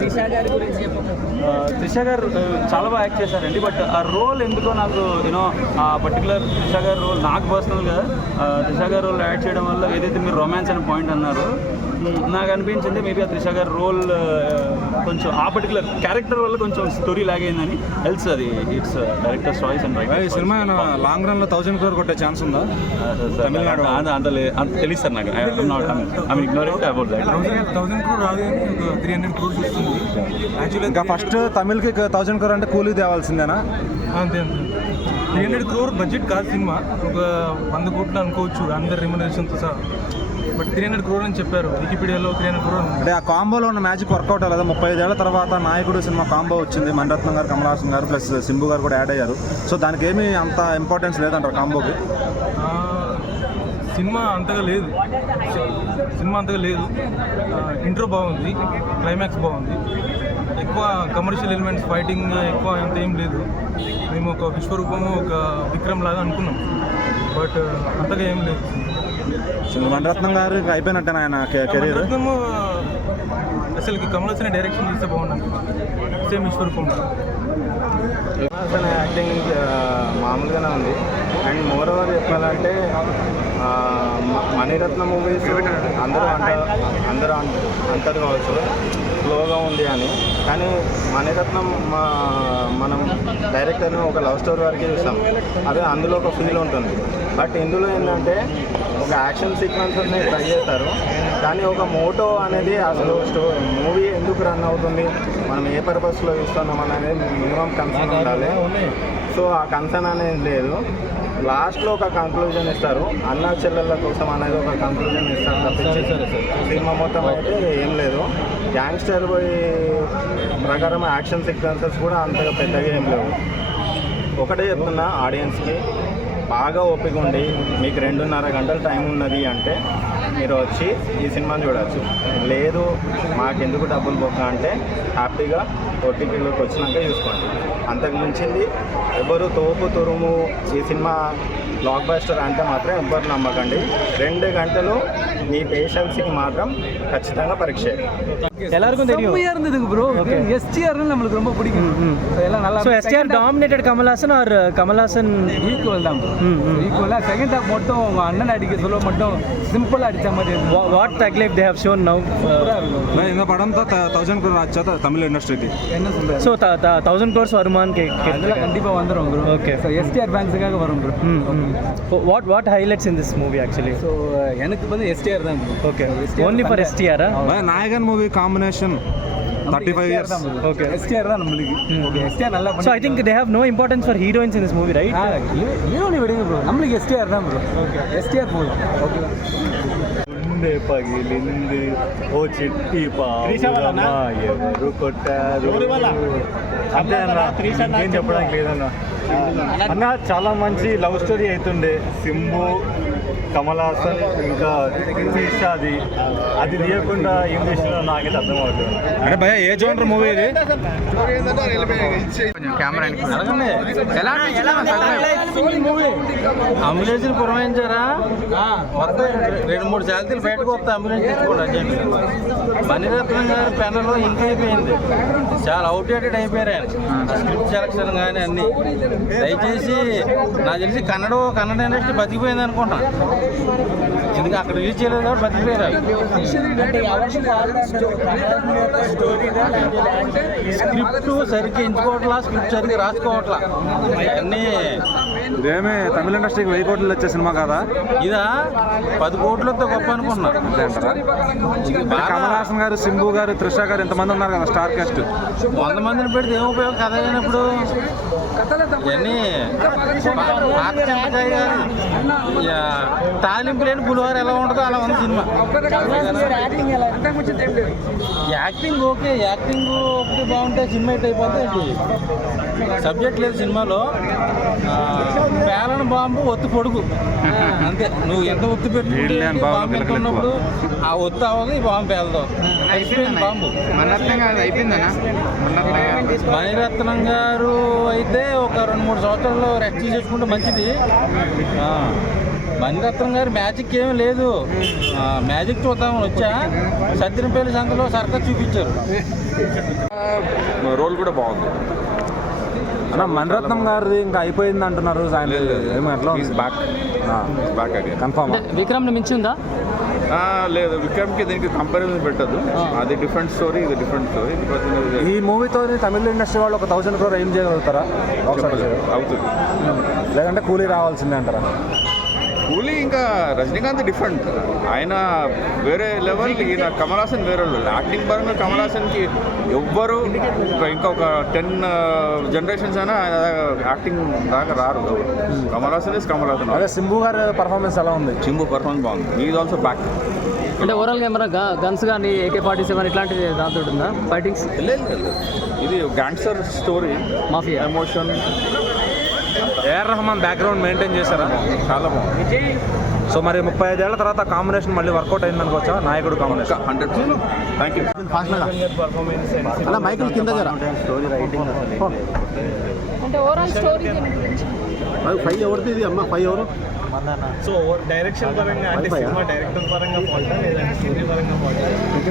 త్రిష గారు చాలా బాగా యాక్ట్ చేశారండి. బట్ ఆ రోల్ ఎందుకో నాకు ఆ పర్టికులర్ త్రిష గారు రోల్ నాకు పర్సనల్గా త్రిష గారు రోల్ యాక్ట్ చేయడం వల్ల ఏదైతే మీరు రొమాన్స్ అనే పాయింట్ అన్నారు, నాకు అనిపించింది మేబీ ఆ త్రిష గారు రోల్ కొంచెం ఆ పర్టికులర్ క్యారెక్టర్ వల్ల కొంచెం స్టోరీ లాగైందని. ఎల్స్ అది it's director choice and right. ఈ సినిమా లాంగ్ రన్ లో 1000 crore కొట్టే ఛాన్స్ ఉందా? తమిళనాడు అంత తెలియదు సార్ నాకు. I ignorant about that. 1000 crore రాదు, 300 crores వస్తుంది యాక్చువల్లీ. ఇంకా ఫస్ట్ తమిళ్కి 1000 crore అంటే కూలీ తేవాల్సిందేనా? అంతే 300 crore బడ్జెట్ కాదు సినిమా, ఒక 100 కోట్లు అనుకోవచ్చు అందరు రెమ్యునరేషన్తో సహా. బట్ 300 crore అని చెప్పారు వికీపీడియాలో. 300 crore అంటే ఆ కాంబోలో ఉన్న మ్యాజిక్ వర్కౌట్ అవ్వలేదు. 35 ఏళ్ల తర్వాత నాయకుడు సినిమా కాంబో వచ్చింది. మణిరత్నం గారు, కమల్ హాసన్ గారు ప్లస్ సింబు గారు కూడా యాడ్ అయ్యారు. సో దానికి ఏమీ అంత ఇంపార్టెన్స్ లేదంటారు కాంబోకి. సినిమా అంతగా లేదు, ఇంట్రో బాగుంది, క్లైమాక్స్ బాగుంది. ఎక్కువ కమర్షియల్ ఎలిమెంట్స్, ఫైటింగ్ ఎక్కువ అంత ఏం లేదు. మేము ఒక విశ్వరూపము, ఒక విక్రమ్ లాగా అనుకున్నాం, బట్ అంతగా ఏం లేదు. మణిరత్నం గారు అయిపోయినట్టే ఆయన కెరీర్. అసలుకి కమల్ హాసన్ డైరెక్షన్ చేస్తే బాగుంటుంది, సేమ్ విశ్వరూపం. యాక్టింగ్ మామూలుగానే ఉంది. అండ్ మోర్ ఓవర్ చెప్పాలంటే మణిరత్న మూవీస్ అందరూ అంటారు కావచ్చు స్లోగా ఉంది అని, కానీ మణిరత్నం మనం డైరెక్టర్ని ఒక లవ్ స్టోరీ వరకే చూస్తాం, అదే అందులో ఒక ఫీల్ ఉంటుంది. బట్ ఇందులో ఏంటంటే ఒక యాక్షన్ సీక్వెన్సెస్ని ట్రై చేస్తారు, కానీ ఒక మోటో అనేది అసలు మూవీ ఎందుకు రన్ అవుతుంది, మనం ఏ పర్పస్లో చూస్తున్నాం అనేది మినిమం కన్సర్న్ ఉండాలి. సో ఆ కన్సర్న్ అనేది లేదు. లాస్ట్లో ఒక కంక్లూజన్ ఇస్తారు, అన్నా చెల్లెళ్ళ కోసం అనేది ఒక కంక్లూజన్ ఇస్తారు తప్పించి సినిమా మొత్తం అయితే ఏం లేదు. గ్యాంగ్స్టర్ పోయి ప్రకారం యాక్షన్ సీక్వెన్సెస్ కూడా అంతగా పెద్దగా ఏం లేవు. ఒకటే చెప్తున్నా ఆడియన్స్కి, బాగా ఓపిక ఉండి మీకు 2.5 గంటల టైం ఉన్నది అంటే మీరు వచ్చి ఈ సినిమాని చూడవచ్చు. లేదు మాకెందుకు డబ్బులు బొక్క అంటే హ్యాపీగా ఓటీటీలోకి వచ్చినాక చూసుకోండి. అంతకు మించింది ఎవరు తోపు తురుము ఈ సినిమా బ్లాక్ బస్టర్ అంటే మాత్రం ఎవ్వరు నమ్మకండి. 2 గంటలు మీ பேஷன்ஸ்க்கு மாத்திரம் ఖచ్చితంగా పరీక్ష. எல்லாருக்கும் தெரியும் இருந்ததுக்கு ப்ரோ. எஸ்டிஆர் நமக்கு ரொம்ப பிடிக்கும். எல்லாம் நல்லா. So STR dominated Kamal Haasan or Kamal Haasan equal தான். Equal. Second half மட்டும் அண்ணன் அடிக்க சொல்ல மட்டும் சிம்பிளா அடிச்ச மாதிரி. What tag life they have shown now. இந்த படம் தான் 1000 crore ஆச்சா தமிழ் இண்டஸ்ட்ரிக்கு. என்ன சொல்ற? So 1000 crores வருமான் அதெல்லாம் கண்டிப்பா வந்துரும் bro. Okay. So STR fansக்காக வரும் bro. What highlights in this movie actually? So எனக்கு வந்து STR தான் bro. Okay. Only for STR. நாயகன் movie combination 35 years. Okay. STR தான் நம்மளுக்கு. Okay. STR நல்லா பண்ணி. So I think they have no importance for heroines in this movie, right? ஹீரோனி விடுங்க bro. நம்மளுக்கு STR தான் bro. Okay. STR போலாம். Okay. పగిలింది ఓ చిట్టి పావురమ్మా ఎవరు కొట్టారు అంతే అన్న, ఏం చెప్పడానికి లేదన్న. అన్న చాలా మంచి లవ్ స్టోరీ అవుతుండే. సింబు, కమల్ హాసన్ ఇంకా అది తీయకుండా ఏం చేసినా నాకైతే అర్థమవుతుంది. అంటే భయ ఏ జోనర్ మూవీ ఇది? అంబులెన్స్ పురమాయించారా మొత్తం 2-3 శాలరీలు బయటకు వస్తే అంబులెన్స్ తెచ్చుకోండి అర్జెంట్. మణిరత్నం గారి పెన్నులో ఇంక అయిపోయింది, చాలా అవుట్డేటెడ్ అయిపోయారు ఆయన. స్క్రిప్ట్ సెలక్షన్ కానీ అన్నీ. దయచేసి నాకు తెలిసి కన్నడ ఇండస్ట్రీ బతికిపోయింది అనుకుంటా, ఎందుకంటే అక్కడ రిలీజ్ చేయలేదు కాబట్టి బతికిపోయారు. స్క్రిప్ట్ సరిగ్గా ఎంచుకోవట్లా, స్క్రిప్ట్ సరిగ్గా రాసుకోవట్లా అన్నీ. ఇదేమే తమిళ ఇండస్ట్రీకి 1000 కోట్లు వచ్చే సినిమా కదా ఇదా? 10 కోట్లతో గొప్ప అనుకున్నా. కమల్ హాసన్ గారు, సింబు గారు, త్రిష గారు ఇంతమంది ఉన్నారు కదా స్టార్ కాస్ట్. 100 మందిని పెడితే ఏం ఉపయోగం కథ అయినప్పుడు. ఇవన్నీ తాలింపు లేని పులిహోర ఎలా ఉంటుందో అలా ఉంది సినిమా. యాక్టింగ్ ఓకే, యాక్టింగ్ ఒకటి బాగుంటే సినిమా హిట్ అయిపోతుంది. సబ్జెక్ట్ లేదు సినిమాలో. పేలన బాంబు ఒత్తు పొడుగు అంతే. నువ్వు ఎంత ఒత్తు పెట్టుకున్నప్పుడు ఆ ఒత్తు అవ్వదు, ఈ బాంబు పేలదాం. అయిపోయింది బాంబు. మణిరత్నం గారు అయితే ఒక 2-3 సంవత్సరాల్లో రెస్ట్ చేసుకుంటే మంచిది. మణిరత్నం గారి మ్యాజిక్ ఏమీ లేదు. మ్యాజిక్ చూద్దామని వచ్చా, సత్యనపల్లి సంతలో సర్కస్ చూపించారు. రోల్ కూడా బాగుంది. అన్న మణిరత్నం గారిది ఇంకా అయిపోయింది అంటున్నారు. ఆయన ఏమో ఎట్లా బ్యాక్ అగైన్ కన్ఫామ్. విక్రమ్ని మించిందా? లేదు, విక్రమ్కి దీనికి కంపారిజన్ పెట్టద్దు. అది డిఫరెంట్ స్టోరీ, ఇది డిఫరెంట్ స్టోరీ. ఈ మూవీతో తమిళ ఇండస్ట్రీ వాళ్ళు ఒక 1000 crore ఏం చేయగలుగుతారా? అవుతుంది. లేదంటే కూలీ రావాల్సిందే అంటారా? కూలీ ఇంకా రజనీకాంత్ డిఫరెంట్, ఆయన వేరే లెవెల్, ఈయన కమల్ హాసన్ వేరే లెవెల్. యాక్టింగ్ పరంగా కమల్ హాసన్కి ఎవ్వరు ఇంకొక 10 generations అయినా ఆయన యాక్టింగ్ దాకా రారు. కమల్ హాసన్ ఇస్ కమల్ హాసన్. అదే సింబు గారి పర్ఫార్మెన్స్ ఎలా ఉంది? సింబు పర్ఫార్మెన్స్ బాగుంది. Is also back. అంటే ఓవరాల్గా ఏమైనా గన్స్ కానీ AK-47 ఇట్లాంటివి దాంతో ఉంటుందా ఫైటింగ్స్? లేదు, ఇది gangster story, mafia emotion. AR Rahman background maintain చేశారా? చాలా బాగుంది. సో మరి 35 ఏళ్ల తర్వాత కాంబినేషన్ మళ్ళీ వర్కౌట్ అయింది అనుకోవచ్చా? నాయకుడు కాంబినేషన్ 100%. Thank you. అలా మైకిల్ కింద జరా. అంటే ఓవరాల్ స్టోరీ ఫైవ్ ఎవరిది ఇది అమ్మ? 5 ఎవరు? సో డైరెక్షన్ పరంగా అంటే సినిమా డైరెక్టర్ పరంగా పోతా లేదంటే స్టోరీ పరంగా పోతా,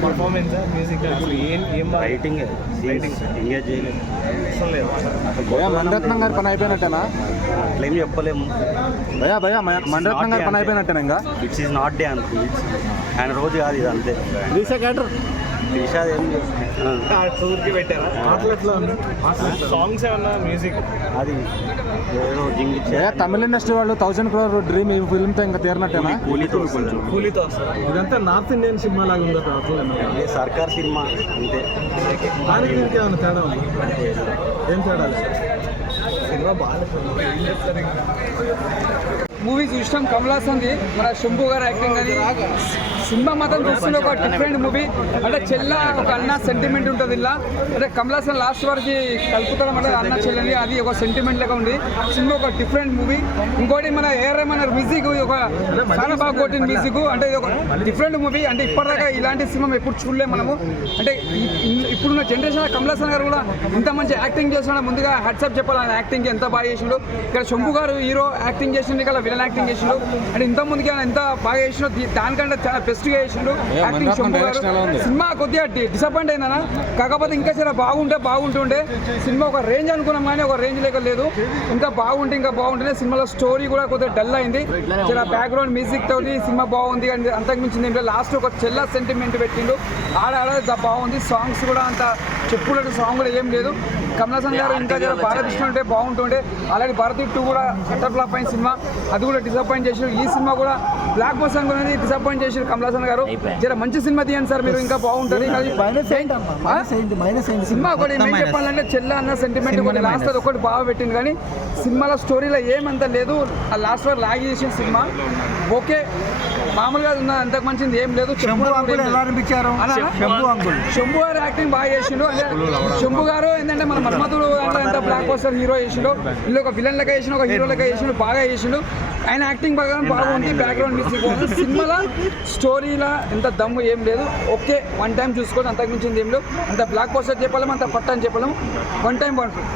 పర్ఫార్మెన్స్, మ్యూజిక్, అసలు ఏం రైటింగ్ ఎంగేజ్ చేయలేదు అసలు లేదు. మణిరత్నం గారి పని అయిపోయినట్టేనా? అట్లేం చెప్పలేము. భయ్యా మణిరత్నం గారి పని అయిపోయినట్టేనా? ఇంకా ఇట్స్ ఈజ్ నాట్ డే అనుకో, ఆయన రోజు కాదు ఇది, అంతే. రీసా క్యాటర్ దిశాది ఏం టూర్కి పెట్టారా? సాంగ్స్ ఏమన్నా మ్యూజిక్ అది ఏదో జింగ్ ఇచ్చే తమిళ ఇండస్ట్రీ వాళ్ళు 1000 crore డ్రీమ్ ఈ ఫిల్మ్తో ఇంకా తీరినట్టేనా? కూలీతో కొంచెం కూలీతో వస్తారు. ఇదంతా నార్త్ ఇండియన్ సినిమా లాగా ఉందా అట్లా? ఏ సర్కార్ సినిమా అంతే. దానికి దీనికి ఏమైనా తేడా ఉంది? ఏం తేడా లేదు. సినిమా బాగా మూవీ చూసినాం కమల్ హాసన్ది, మన శంభు గారు యాక్టింగ్ అది సినిమా మాత్రం చూస్తుంటే ఒక డిఫరెంట్ మూవీ. అంటే చెల్ల ఒక అన్న సెంటిమెంట్ ఉంటుంది ఇలా. అంటే కమల్ హాసన్ లాస్ట్ వరకు కలుపుతాం అంటే అన్న చెల్లని, అది ఒక సెంటిమెంట్ లాగా ఉంది. సినిమా ఒక డిఫరెంట్ మూవీ. ఇంకోటి మన ఏఆర్ఎంఆర్ మ్యూజిక్ ఒక చాలా బాగా కొట్టిన మ్యూజిక్. అంటే ఇది ఒక డిఫరెంట్ మూవీ. అంటే ఇప్పటిదాకా ఇలాంటి సినిమా ఎప్పుడు చూడలేము మనము. అంటే ఇప్పుడున్న జనరేషన్ కమల్ హాసన్ గారు కూడా ఇంత మంచి యాక్టింగ్ చేస్తున్నాడు. ముందుగా హ్యాట్సాప్ చెప్పాలి, ఆయన యాక్టింగ్ ఎంత బాగా చేసిండు. ఇక్కడ శంభు గారు హీరో యాక్టింగ్ చేసిండు, ఇక్కడ విలన్ యాక్టింగ్ చేసిండు. అంటే ఇంత ముందుగా ఎంత బాగా చేసిండు, దానికంటే చాలా బెస్ట్గా చేసిండు యాక్టింగ్ శంభు గారు. సినిమా కొద్దిగా డిసప్పాయింట్ అయిందన్న, కాకపోతే ఇంకా చాలా బాగుంటుండే. సినిమా ఒక రేంజ్ అనుకున్నాం కానీ ఒక రేంజ్ లేక లేదు. ఇంకా బాగుంటుంది. సినిమాలో స్టోరీ కూడా కొద్దిగా డల్ అయింది. చాలా బ్యాక్గ్రౌండ్ మ్యూజిక్ తోటి సినిమా బాగుంది. కానీ అంతకుమించింది ఏంటంటే లాస్ట్ ఒక చెల్ల సెంటిమెంట్ పెట్టిండు, ఆడ బాగుంది. సాంగ్స్ కూడా అంత చెప్పులట్టు సాంగ్ కూడా ఏం లేదు. కమల్ హాసన్ గారు ఇంకా జర బాగా తీసుకుంటే బాగుంటుండే. అలాగే భారత్ 2 కూడా కట్టర్ ఫ్లాప్ అయిన సినిమా, అది కూడా డిసప్పాయింట్ చేసారు. ఈ సినిమా కూడా బ్లాక్ బస్టర్ అనేది డిసప్పాయింట్ చేసారు కమల్ హాసన్ గారు. జర మంచి సినిమా తీయండి సార్ మీరు, ఇంకా బాగుంటుంది. సినిమా ఒకటి ఏం చెప్పాలంటే చెల్ల అన్న సెంటిమెంట్ ఒకటి లాస్ట్ అది ఒకటి బాగా పెట్టింది. కానీ సినిమాలో స్టోరీలో ఏమంత లేదు. ఆ లాస్ట్ వరకు లాగి చేసిన సినిమా ఓకే, మామూలుగా ఉన్న అంతకు మంచిది ఏం లేదు. శంభు గారు యాక్టింగ్ బాగా చేసిండు. అంటే శంభు గారు ఏంటంటే మన మన్మధుడు అంటే ఎంత బ్లాక్ బస్టర్ హీరో చేసిండు, వీళ్ళు ఒక విలన్ లెక్క చేసిండు, ఒక హీరో లెక్క చేసిండు, బాగా చేసిండు. ఆయన యాక్టింగ్ బాగుంది. బ్యాక్గ్రౌండ్ మ్యూజిక్ బాగుంది. సినిమాలో స్టోరీలో ఎంత దమ్ము ఏం లేదు. ఓకే, 1 time చూసుకోండి, అంతకు మించింది ఏం లేదు. అంత బ్లాక్ బస్టర్ చెప్పలేము, అంత పట్ట అని చెప్పలేము. 1 time బాగుంటుంది.